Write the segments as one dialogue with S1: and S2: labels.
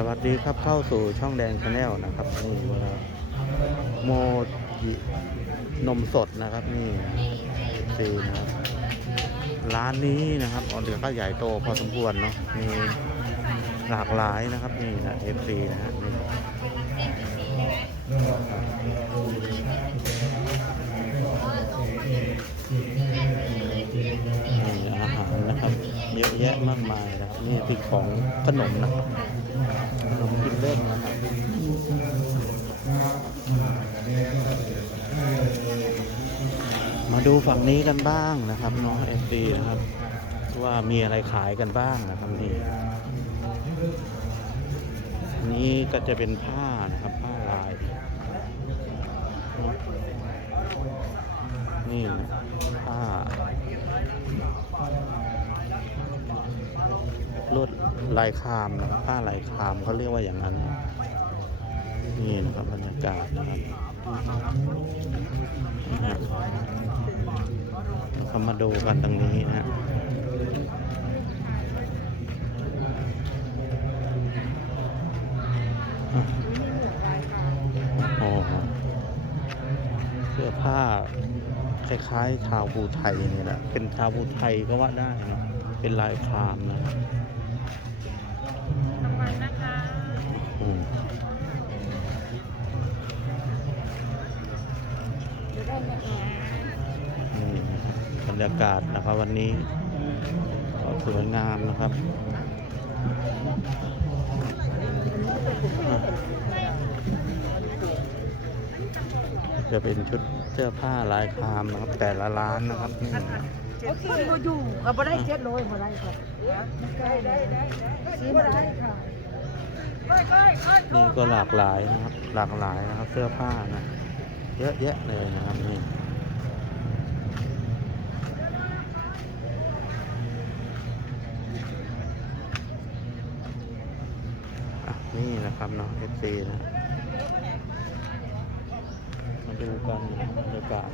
S1: สวัสดีครับเข้าสู่ช่องแดงชาแนลนะครับนี่นะครับโมจินมสดนะครับนี่ซีนะครับร้านนี้นะครับออเดอก็ใหญ่โตพอสมควรเนาะมีหลากหลายนะครับนี่นะเอฟซีนะฮะนี่นี่อาหารนะครับเยอะแยะมากมายนะครับนี่คือของขนมนะครับ ขนมกินเล่นนะครับมาดูฝั่งนี้กันบ้างนะครับน้องเอฟซีนะครับ ว่ามีอะไรขายกันบ้างนะครับนี่นี้ก็จะเป็นผ้านะครับผ้าลาย นี่นะผ้า ลวดลายคามนะครับผ้าลายคามเขาเรียกว่าอย่างนั้น นี่นะครับบรรยากาศนะครับนะฮะแล้วก็มาดูกันตรงนี้นะฮะโอ้เสื้อผ้าคล้ายๆชาวภูไทยนี่แหละ เป็นชาวภูไทยก็ว่าได้นะ เป็นลายครามนะครับ
S2: รางวัลนะคะ
S1: อืม
S2: จะได้ไหมคะ
S1: นี่นะครับบรรยากาศนะครับวันนี้ก็สวยงามนะครับอะจะเป็นชุดเสื้อผ้าลายครามนะครับแต่ละร้านนะครับนี่
S2: โอเคมาอยู่ก็บ่ได้เจ็ดร้อยบ่ได้ค่ะได้ได้ได้ซื้อมาได้ค่ะ
S1: นี่ก็หลากหลายนะครับ หลากหลายนะครับ เสื้อผ้านะ เยอะแยะเลยนะครับนี่นี่นะครับเนาะ FC นะ มาดูกันบรรยากาศ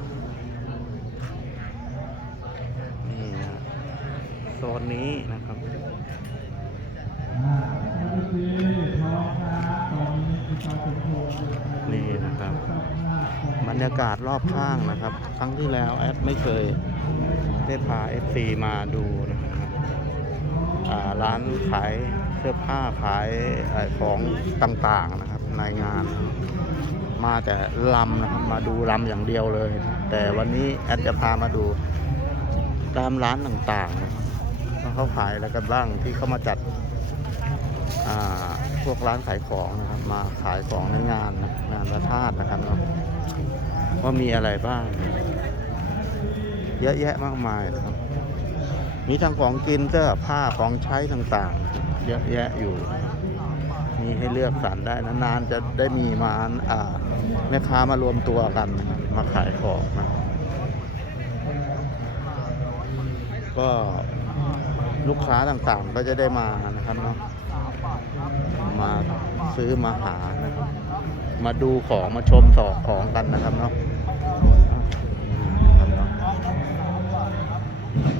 S1: นี่นะโซนนี้นะครับนี่นะครับบรรยากาศรอบข้างนะครับ ครั้งที่แล้วแอดไม่เคยได้พา FC มาดูนะครับร้านขายเสื้อผ้าขายของต่างๆนะครับในงาน มาแต่ลำนะครับมาดูลำอย่างเดียวเลย แต่วันนี้แอดจะพามาดู ตามร้านต่างๆนะครับว่าเขาขายอะไรกันบ้างที่เขามาจัดพวกร้านขายของนะครับ มาขายของในงานนะงานพระธาตุนะครับเนาะว่ามีอะไรบ้าง เยอะแยะมากมายนะครับ มีทั้งของกินเสื้อผ้าของใช้ต่างๆ เยอะแยะอยู่มีให้เลือกสรรได้นานๆจะได้มีมาอ่าแม่ค้ามารวมตัวกันมาขายของนะ ก็ลูกค้าต่างๆก็จะได้มานะครับเนาะมาซื้อมาหานะครับ มาดูของมาชมสอกของกันนะครับเนาะ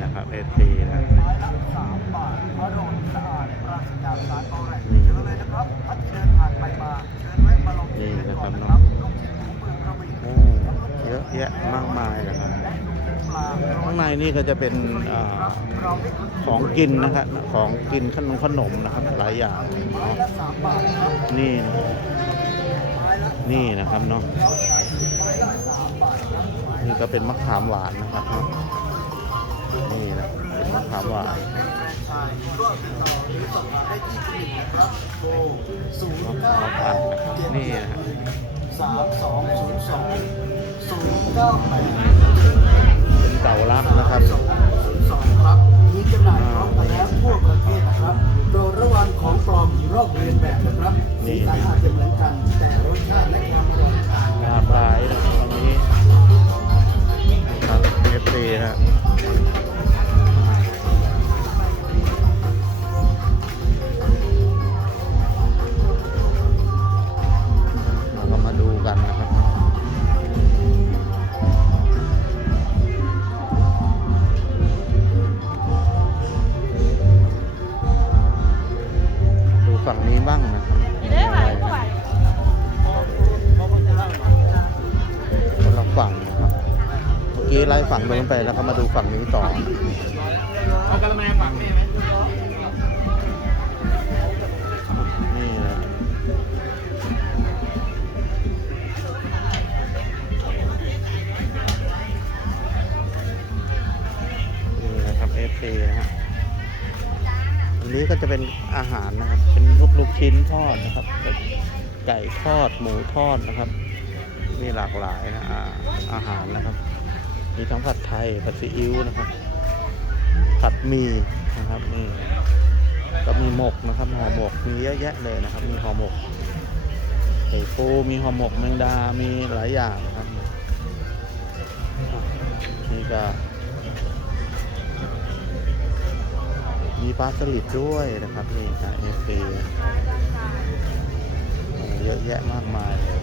S1: นะครับเอซีนะนี่นี่นะครับเนาะโอ้เยอะแยะมากมายนะครับ ข้างในนี่ก็จะเป็นอของกินนะครับของกินขนมขนมนะครับหลายอย่างเนาะนี่นะนี่นะครับเนาะนี่ก็เป็นมะขามหวานนะครับเนาะนี่นะเป็นมะขามหวานมะขามหวานนะครับนี่นะฮะ
S3: สามสองศูนย์สองศูนย์เก้าแปด
S1: เป็นเต่ารักนะครับ
S3: สองศูนย์สองครับมีจำหน่ายพร้อมกันแล้วทั่วประเทศนะครับโดยระวังของปลอมอยู่รอบเรียนแบบนะครับ
S1: นี่
S3: สีสันอาจจะเหมือนกันแต่รสชาติและความอร่อยต่างกัน
S1: หลากหลาย ฝั่งนะครับเมื่อกี้ไล่ฝั่งโน้นไปแล้วก็มาดูฝั่งนี้ต่อ
S4: เอากระแมฝังแม่ไหม
S1: นี่นะนี่นะครับเอฟนะฮะอันนี้ก็จะเป็นอาหารนะครับ เป็นลูกลูกชิ้นทอดนะครับ ไก่ทอดหมูทอดนะครับ มีหลากหลายนะอาหารนะครับ มีทั้งผัดไทยผัดซีอิ๊วนะครับ ผัดหมี่นะครับนี่ก็มีหมกนะครับห่อหมกมีเยอะแยะเลยนะครับ มีห่อหมกไข่ปูมีห่อหมกแมงดา มีหลายอย่างนะครับนี่ก็ มีปลาสลิดด้วยนะครับนี่ค่ะเอฟเยอะแยะมากมายเลย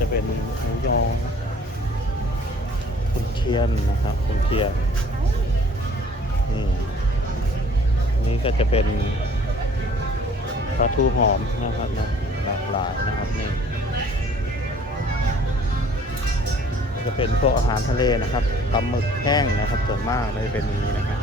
S1: จะเป็นหมูยอนะคุณเทียนนะครับคุณเทียนนี่นี่ก็จะเป็นปลาทูหอมนะครับนะหลากหลายนะครับนี่จะเป็นพวกอาหารทะเลนะครับปลาหมึกแห้งนะครับส่วนมากเลยเป็นนี้นะครับ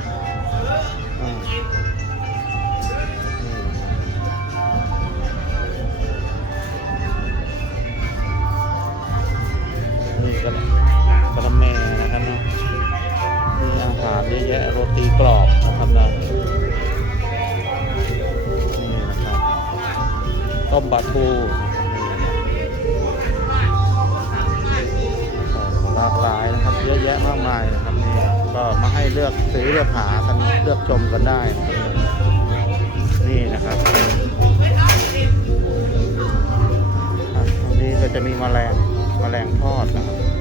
S1: ต้มปลาทูหลากหลายนะครับเยอะแยะมากมายนะครับนี่ก็มาให้เลือกซื้อเลือกหากันเลือกชมกันได้นี่นะครับอะตรงนี้ก็จะมีแมลงแมลงทอดนะครับ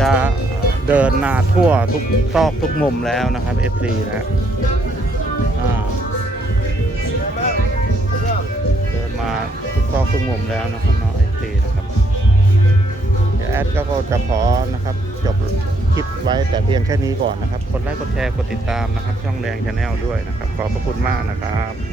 S1: จะเดินนาทั่วทุกซอกทุกมุมแล้วนะครับ FC นะฮะเดินมาทุกซอกทุกมุมแล้วนะครับเนาะ FC นะครับเดี๋ยวแอดก็จะขอนะครับจบคลิปไว้แต่เพียงแค่นี้ก่อนนะครับกดไลค์กดแชร์กดติดตามนะครับ ช่องแดงชาแนลด้วยนะครับ ขอบพระคุณมากนะครับ